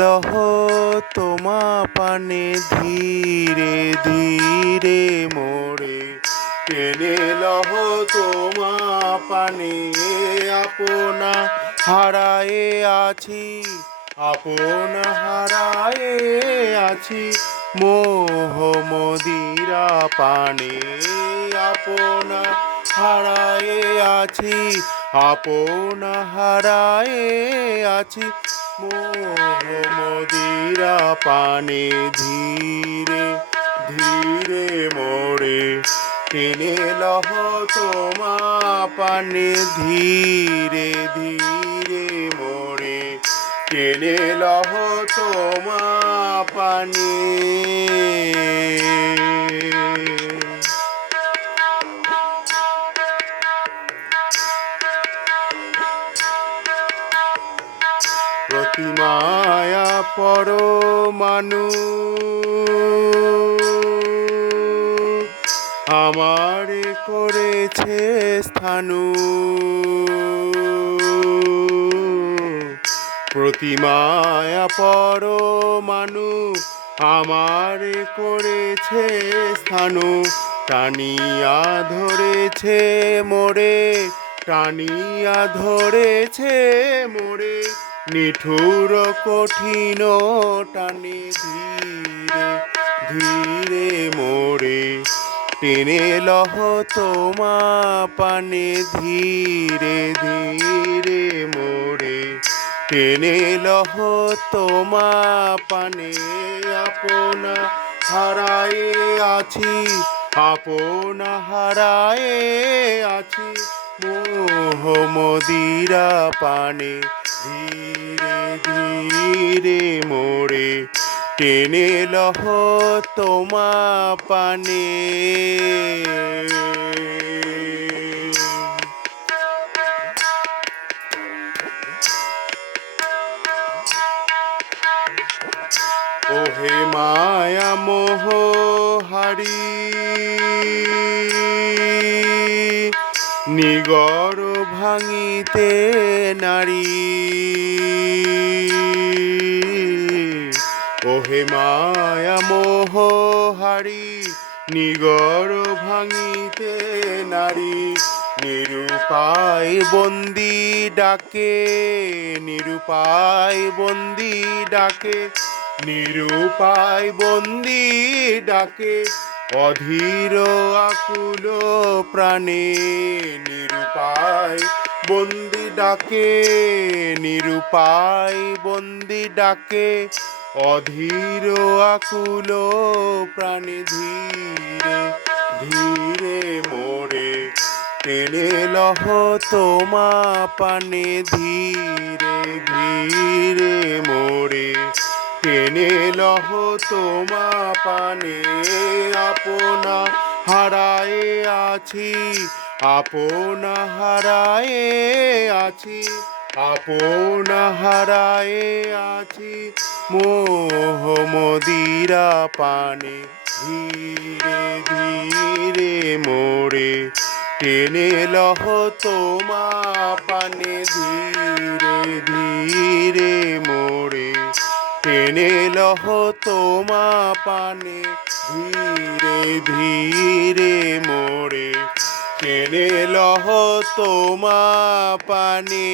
লহ তোমা পানে ধীরে ধীরে মোরে টেনে লহ তোমা পানে আপনা হারায়ে আছি আপনা হারায়ে আছি মোহ মদিরা পানে আপনা হারায়ে আছি আপনা হারায়ে আছি মোহ মদিরা পানে ধীরে ধীরে মোরে টেনে লহ তোমা পানে ধীরে ধীরে মোরে টেনে লহ তোমা পানে প্রতিমায়া পরমাণু আমারে করেছে স্থানু প্রতিমায়া পরমাণু আমারে করেছে স্থানু টানিয়া ধরেছে মোরে টানিয়া ধরেছে মোরে নিঠুর কঠিন টানে ধীরে ধীরে মোরে টেনে লহ তোমা পানে ধীরে ধীরে মোরে টেনে লহ তোমা পানে আপনা হারায়ে আছি আপনা হারায়ে আছি মোহ মদিরা পানে ধীরে ধীরে মোরে টেনে লহ তোমা পানে ওহে মায়া মোহ হারি নিগর ভাঙিতে নারী ওহে মায়া মোহ হারি নিগর ভাঙিতে নারী নিরুপায় বন্দি ডাকে নিরুপায় বন্দি ডাকে নিরুপায় বন্দি ডাকে অধীর আকুল প্রাণে নিরুপায় বন্দি ডাকে নিরুপায় বন্দি ডাকে অধীর আকুল প্রাণে ধীরে ধীরে মোরে টেনে লহ তোমা পানে ধীরে ধীরে মোরে টেনে লহ তোমা পানে আপনা হারায়ে আছি আপনা হারায়ে আছি আপনা হারায়ে আছি মোহ মদিরা পানে ধীরে ধীরে মোরে টেনে লহ তোমা পানে ধীরে ধীরে মোরে টেনে লহ তোমা পানে ধীরে ধীরে মোরে টেনে লহ তোমা পানে।